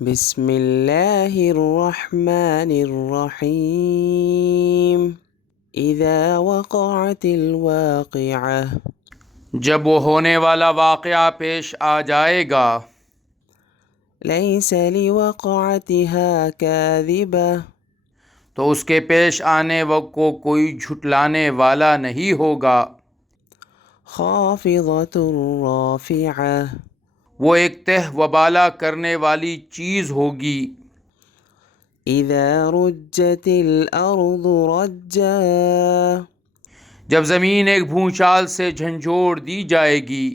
بسم اللہ الرحمن الرحیم اذا وقعت الواقعہ جب وہ ہونے والا واقعہ پیش آ جائے گا، لیس لوقعتها کاذبہ تو اس کے پیش آنے کو کوئی جھٹلانے والا نہیں ہوگا۔ خافضۃ رافعہ وہ ایک تہ و بالا کرنے والی چیز ہوگی۔ اذا رجت الارض رجا جب زمین ایک بھونچال سے جھنجھوڑ دی جائے گی،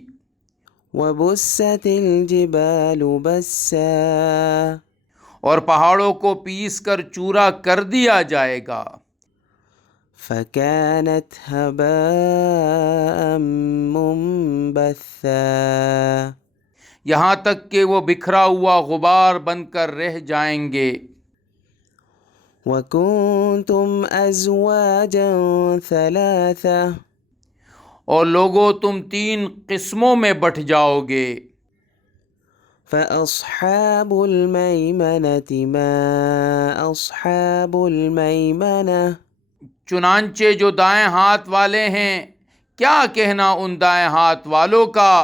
وبست الجبال بسا اور پہاڑوں کو پیس کر چورا کر دیا جائے گا، فكانت هباء منبثا یہاں تک کہ وہ بکھرا ہوا غبار بن کر رہ جائیں گے۔ وكنتم أزواجا ثلاثة اور لوگو تم 3 قسموں میں بٹ جاؤ گے۔ فأصحاب الميمنة ما أصحاب الميمنة چنانچہ جو دائیں ہاتھ والے ہیں، کیا کہنا ان دائیں ہاتھ والوں کا۔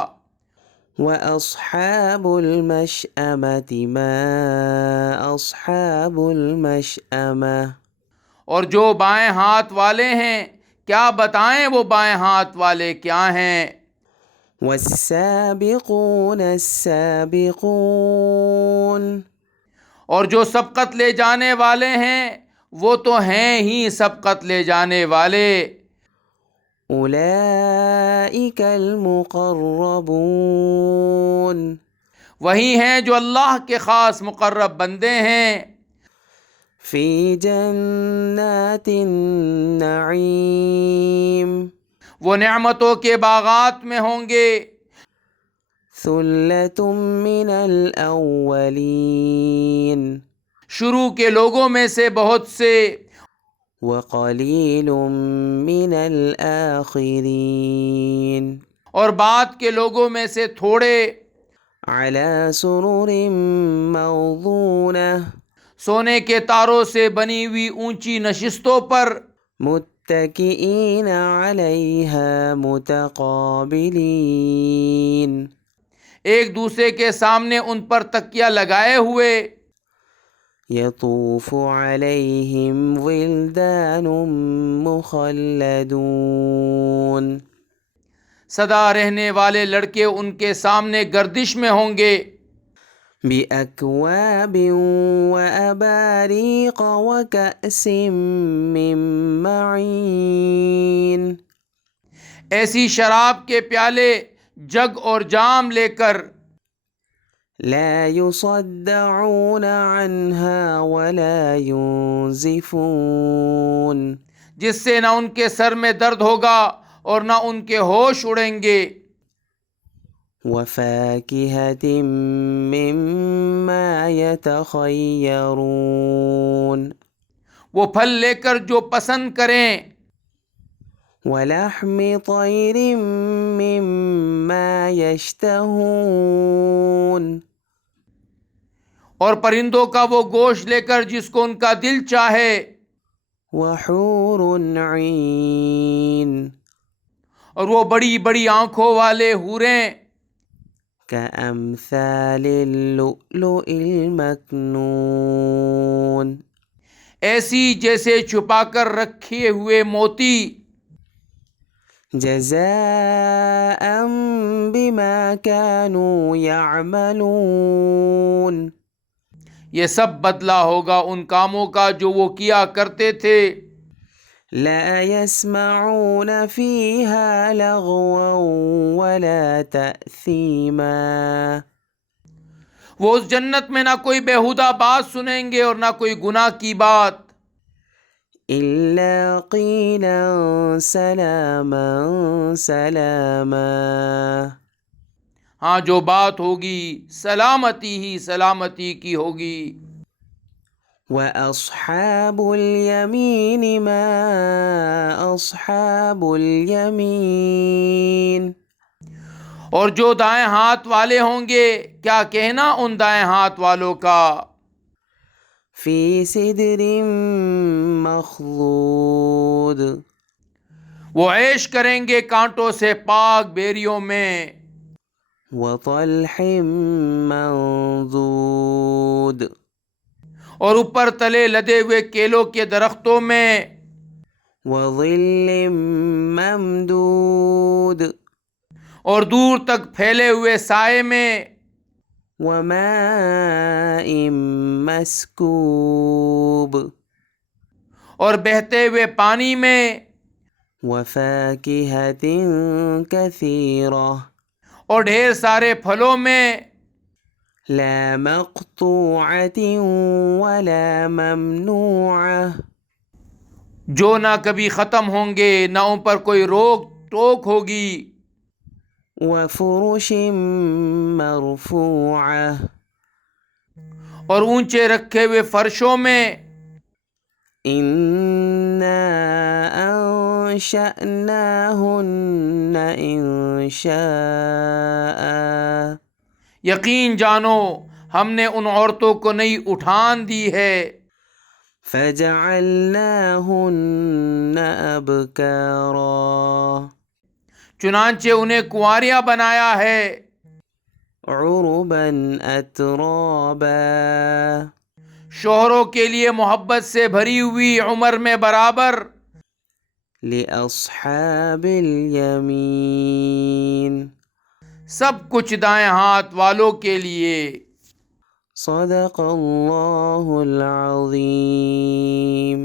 وأصحاب المشأمة ما أصحاب المشأمة اور جو بائیں ہاتھ والے ہیں، کیا بتائیں وہ بائیں ہاتھ والے کیا ہیں۔ والسابقون السابقون اور جو سبقت لے جانے والے ہیں، وہ تو ہیں ہی سبقت لے جانے والے۔ اولئک المقربون وہی ہیں جو اللہ کے خاص مقرب بندے ہیں۔ فی جنات النعیم وہ نعمتوں کے باغات میں ہوں گے۔ ثلۃ من الاولین شروع کے لوگوں میں سے بہت سے، وقلیل من الآخرین اور بعد کے لوگوں میں سے تھوڑے، علی سرر موضونہ سونے کے تاروں سے بنی ہوئی اونچی نشستوں پر، متکئین علیہا متقابلین ایک دوسرے کے سامنے ان پر تکیہ لگائے ہوئے۔ یطوف علیہم ولدان مخلدون سدا رہنے والے لڑکے ان کے سامنے گردش میں ہوں گے، بأکواب وأباریق وکأس من معین ایسی شراب کے پیالے، جگ اور جام لے کر، لا يصدعون عنها ولا ينزفون جس سے نہ ان کے سر میں درد ہوگا اور نہ ان کے ہوش اڑیں گے۔ وفاكهة مما يتخيرون وہ پھل لے کر جو پسند کریں، ولحم طير مما يشتهون اور پرندوں کا وہ گوشت لے کر جس کو ان کا دل چاہے، وحور عين اور وہ بڑی بڑی آنکھوں والے حوریں، كأمثال اللؤلؤ المكنون ایسی جیسے چھپا کر رکھے ہوئے موتی، جزاء بما كانوا يعملون یہ سب بدلہ ہوگا ان کاموں کا جو وہ کیا کرتے تھے۔ لا يسمعون فيها لغوا ولا تأثيما وہ اس جنت میں نہ کوئی بیہودہ بات سنیں گے اور نہ کوئی گناہ کی بات، إلا قيلا سلاما سلاما ہاں جو بات ہوگی سلامتی ہی سلامتی کی ہوگی۔ وأصحاب اليمين ما أصحاب اليمين اور جو دائیں ہاتھ والے ہوں گے کیا کہنا ان دائیں ہاتھ والوں کا، فی سدر مخضود وہ عیش کریں گے کانٹوں سے پاک بیریوں میں، وطلح منضود اور اوپر تلے لدے ہوئے کیلوں کے درختوں میں، وظل ممدود اور دور تک پھیلے ہوئے سائے میں، وماء مسکوب اور بہتے ہوئے پانی میں، وفاکہۃ کثیرہ اور ڈھیر سارے پھلوں میں، لا مقطوعۃ ولا ممنوعہ جو نہ کبھی ختم ہوں گے نہ ان پر کوئی روک ٹوک ہوگی، وفرش مرفوعہ اور اونچے رکھے ہوئے فرشوں میں، انا انشأناہن انشاء یقین جانو ہم نے ان عورتوں کو نئی اٹھان دی ہے، فجعلناہن ابکارا چنانچہ انہیں کنواریاں بنایا ہے، عربا اترابا شوہروں کے لیے محبت سے بھری ہوئی عمر میں برابر، لأصحاب الیمین سب کچھ دائیں ہاتھ والوں کے لیے۔ صدق اللہ العظیم۔